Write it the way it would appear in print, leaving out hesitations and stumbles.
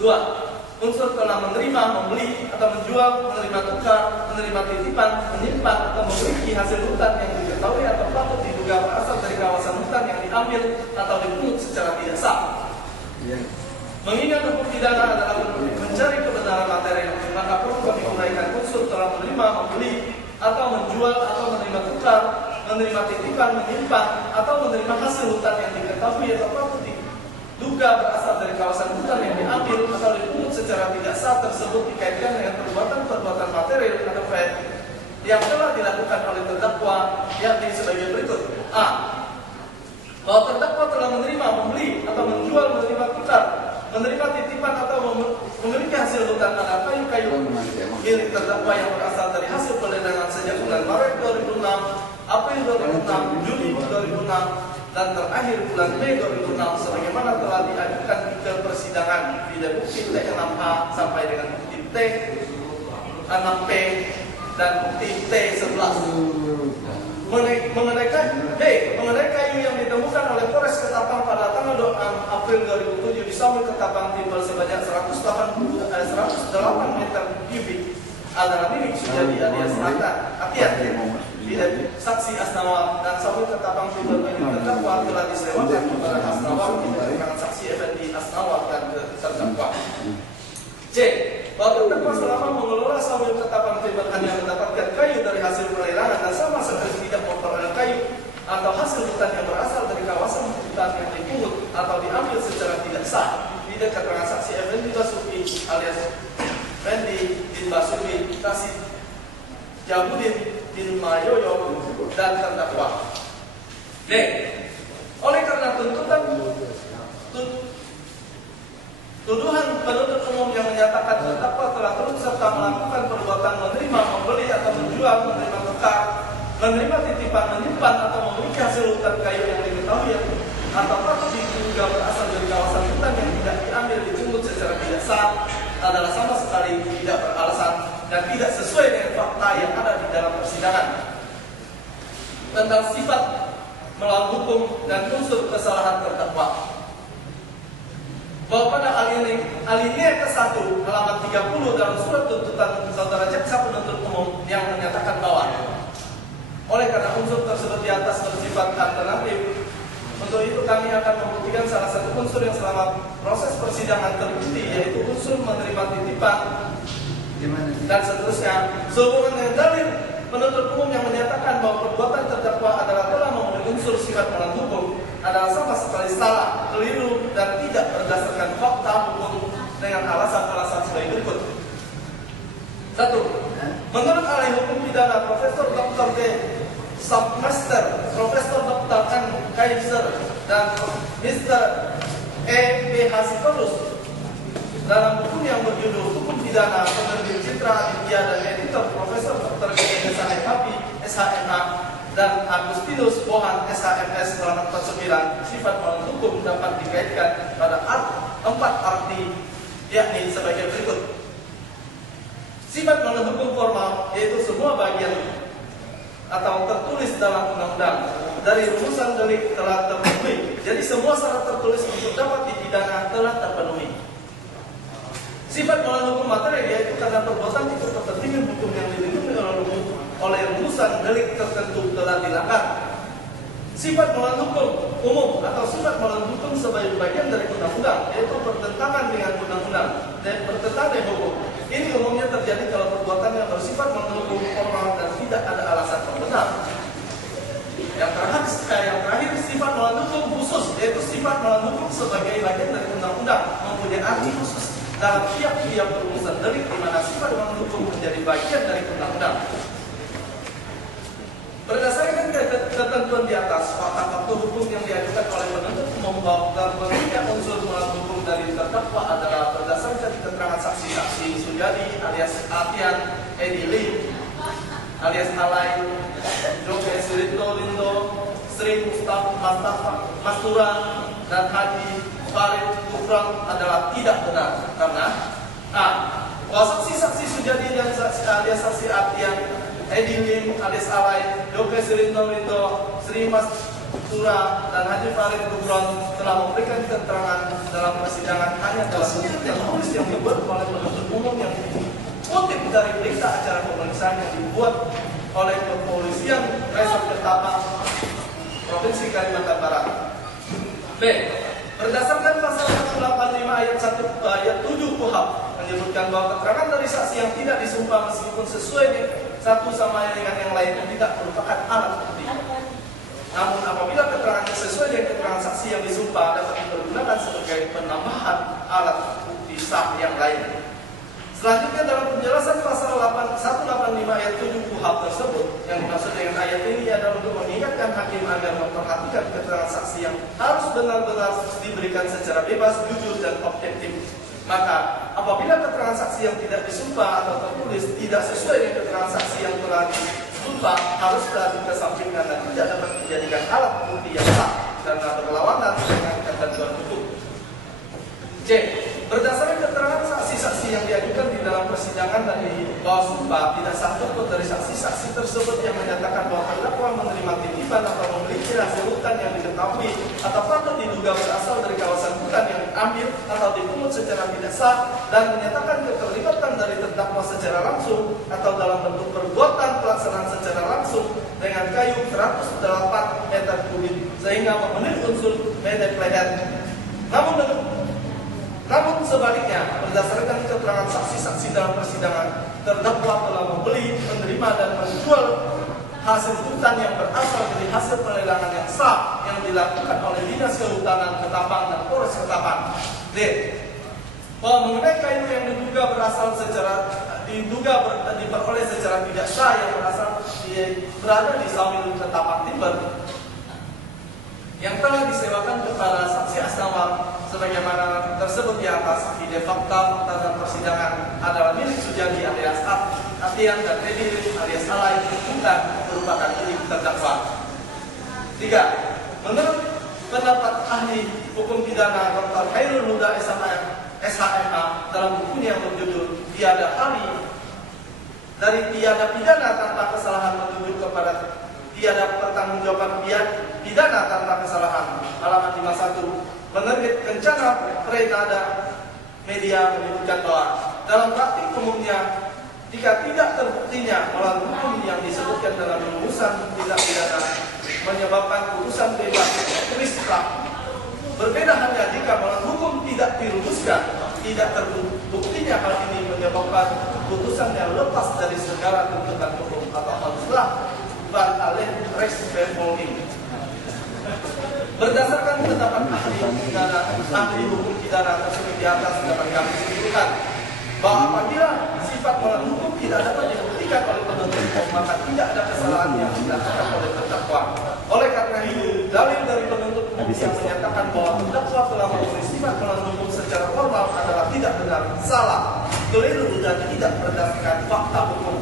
Dua, unsur telah menerima, membeli, atau menjual, menerima tukar, menerima titipan, menyimpan, atau memiliki hasil hutan yang diketahui atau patut diduga berasal dari kawasan hutan yang diambil atau dipungut secara tidak sah. Mengingat hukum pidana adalah mencari kebenaran material, maka perlu kami uraikan unsur telah menerima, membeli, atau menjual, atau menerima tukar, menerima titipan, menyimpan, atau menerima hasil hutan yang diketahui atau patut diduga berasal dari kawasan hutan yang diambil atau dipungut secara tidak sah tersebut dikaitkan dengan perbuatan-perbuatan material atau fair yang telah dilakukan oleh terdakwa, yakni sebagai berikut: A. Bahwa terdakwa telah menerima, membeli, atau menjual, menerima tukar, menerima titipan, atau memiliki hasil hutan adalah kayu-kayu milik terdakwa yang berasal dari hasil pelelangan sejak bulan Maret 2006, April 2006, Juni 2006, dan terakhir bulan Mei 2006 sebagaimana telah diajukan ke persidangan di bukti T6A sampai dengan bukti T6P dan bukti T11. Mengenai kayu yang ditemukan oleh Polres Ketapang pada tanggal 2 April 2007 di Sampul Ketapang timbal sebanyak 108 meter kubik adalah milik Sujadi alias Atian. Saksi Asnawa dan Sampul Ketapang timbal milik terdakwa telah disewakan kepada Asnawa dengan saksi Effendi Asnawa dan terdakwa. C. Bahwa terdakwa selama mengelola Sampul Ketapang timbal hanya mendapatkan kayu dari hasil pelelangan dan sama sekali tidak memperoleh kayu atau hasil hutan yang berasal dari kawasan hutan yang dipungut atau diambil secara tidak sah. Tidak keterangan saksi Effendi Basuki alias Fendi bin Basuki Tasid Jabudin bin Mayoyo dan terdakwa. D. Oleh karena tuduhan penuntut umum yang menyatakan terdakwa telah turut serta melakukan perbuatan menerima, membeli, atau menjual, menerima tukar, menerima titipan, menyimpan, atau memiliki hasil hutan kayu yang diketahui atau patut diduga berasal dari kawasan hutan yang tidak diambil dipungut secara tidak sah adalah sama sekali tidak beralasan dan tidak sesuai dengan fakta yang ada di dalam persidangan tentang sifat melawan hukum dan unsur kesalahan terdakwa. Bahwa pada alinea ke-1 halaman 30 dalam surat tuntutan saudara jaksa penuntut umum yang menyatakan bahwa oleh karena unsur tersebut di atas bersifat alternatif, untuk itu kami akan membuktikan salah satu unsur yang selama proses persidangan terbukti, yaitu unsur menerima titipan dan seterusnya. Sehubungan dengan dalil penuntut umum yang menyatakan bahwa perbuatan terdakwa adalah telah memenuhi unsur sifat melawan hukum adalah sama sekali salah, keliru, dan tidak berdasarkan fakta hukum dengan alasan-alasan sebagai berikut. 1. Menurut ahli hukum pidana Profesor Dr. D. Submaster, Profesor Dr. N. Kaiser, dan Mr. E. P. Hasitorus dalam buku yang berjudul Hukum Pidana penerbit Citra Aditya dan editor Profesor Dr. G. Hapi, SHMA, dan Agustinus Bohan, SHMS, halaman 49, sifat melawan hukum dapat dikaitkan pada 4 arti, yakni sebagai berikut. Sifat melawan hukum formal, yaitu semua bagian atau tertulis dalam undang-undang dari rumusan delik telah terpenuhi. Jadi semua syarat tertulis untuk dapat dipidana telah terpenuhi. Sifat melawan hukum material, yaitu karena perbuatan itu kepentingan hukum yang dilindungi oleh rumusan delik tertentu telah dilanggar. Sifat melawan hukum umum atau sifat melawan hukum sebagai bagian dari undang-undang, yaitu bertentangan dengan undang-undang dan bertentangan dengan hukum. Ini umumnya terjadi kalau perbuatan yang bersifat melawan hukum formal dan tidak ada alasan pembenar. Yang terakhir sifat melawan hukum khusus, yaitu sifat melawan hukum sebagai bagian dari undang-undang mempunyai arti khusus dalam tiap-tiap perumusan delik di mana sifat melawan hukum menjadi bagian dari undang-undang. Berdasarkan ketentuan di atas, fakta-fakta hukum yang diajukan oleh penuntut umum bahwa terpenuhnya unsur melawan hukum dari terdakwa adalah berdasarkan keterangan saksi-saksi Sujadi alias Atian, Edi Lim alias Alai, Joke Sirito Lindo, Sri Mustafa Mastura, dan Haji Farid Kufran adalah tidak benar karena A. Bahwa saksi-saksi Sujadi dan saksi alias saksi Atian, Edi Lim alias Alai, Joke Sirito Lindo, Sri Tura dan Haji Farid Gubron telah memberikan keterangan dalam persidangan hanya dalam bentuk yang tulis yang dibuat oleh penuntut umum yang kutip dari berita acara pemeriksaan yang dibuat oleh Kepolisian Resort Ketapang, Provinsi Kalimantan Barat. B. Berdasarkan pasal 185 ayat 1 ayat 7 KUHP menyebutkan bahwa keterangan dari saksi yang tidak disumpah meskipun sesuai satu sama dengan yang lainnya tidak merupakan alat bukti. Namun apabila keterangannya sesuai dengan keterangan saksi yang disumpah dapat dipergunakan sebagai penambahan alat bukti sah yang lain. Selanjutnya dalam penjelasan pasal 185 ayat 7 KUHP tersebut, yang dimaksud dengan ayat ini adalah untuk mengingatkan hakim agar memperhatikan keterangan saksi yang harus benar-benar diberikan secara bebas, jujur, dan objektif. Maka apabila keterangan saksi yang tidak disumpah atau tertulis tidak sesuai dengan keterangan saksi yang telah disumpah, haruslah dikesampingkan dan tidak dapat dijadikan alat bukti yang sah karena berlawanan dengan ketentuan hukum. C. Berdasarkan keterangan saksi-saksi yang diajukan di dalam persidangan dan di bawah sumpah, tidak satu pun dari saksi-saksi tersebut yang menyatakan bahwa terdakwa menerima titipan atau memiliki hasil hutan yang diketahui atau patut diduga berasal dari kawasan hutan yang diambil atau dipungut secara tidak sah dan menyatakan keterlibatan dari terdakwa secara langsung atau dalam bentuk perbuatan pelaksanaan secara langsung dengan kayu 108 meter kubik sehingga memenuhi unsur medek leher. Namun sebaliknya, berdasarkan keterangan saksi-saksi dalam persidangan, terdakwa telah membeli, menerima, dan menjual hasil hutan yang berasal dari hasil pelelangan yang sah yang dilakukan oleh Dinas Kehutanan Ketapang dan Polres Ketapang. D. Mengenai kayu yang diperoleh secara tidak sah yang berada di Sawil Ketapang Timber yang telah disewakan kepada saksi asnama sebagaimana tersebut di atas, ide fakta dan persidangan adalah milik Sujadi alias Atian dan Edi alias Alai, bukan merupakan milik terdakwa. 3. Menurut pendapat ahli hukum pidana Dr. Khairul Huda SHMA dalam bukunya yang berjudul Tiada Hari dari Tiada Pidana Tanpa Kesalahan menuju kepada Tiada Pertanggungjawaban Pidana Tanpa Kesalahan, halaman 51, menerbit Kencana Prenada Media menyebutkan bahwa dalam praktik umumnya jika tidak terbuktinya melawan hukum yang disebutkan dalam rumusan tindak pidana menyebabkan putusan bebas terpisah. Berbeda halnya jika melawan hukum tidak dirumuskan, tidak terbuktinya hal ini menyebabkan putusan yang lepas dari segala tuntutan hukum atau haruslah alih res beholding. Berdasarkan pendapat ahli hukum pidana tersebut di atas dapat kami simpulkan bahwa apabila sifat melawan hukum tidak dapat dibuktikan oleh penuntut umum, maka tidak ada kesalahan yang dilakukan oleh terdakwa. Oleh karena itu, dalil dari penuntut umum yang menyatakan bahwa terdakwa telah memenuhi sifat melawan hukum secara formal adalah tidak benar, salah, keliru dan tidak berdasarkan fakta hukum.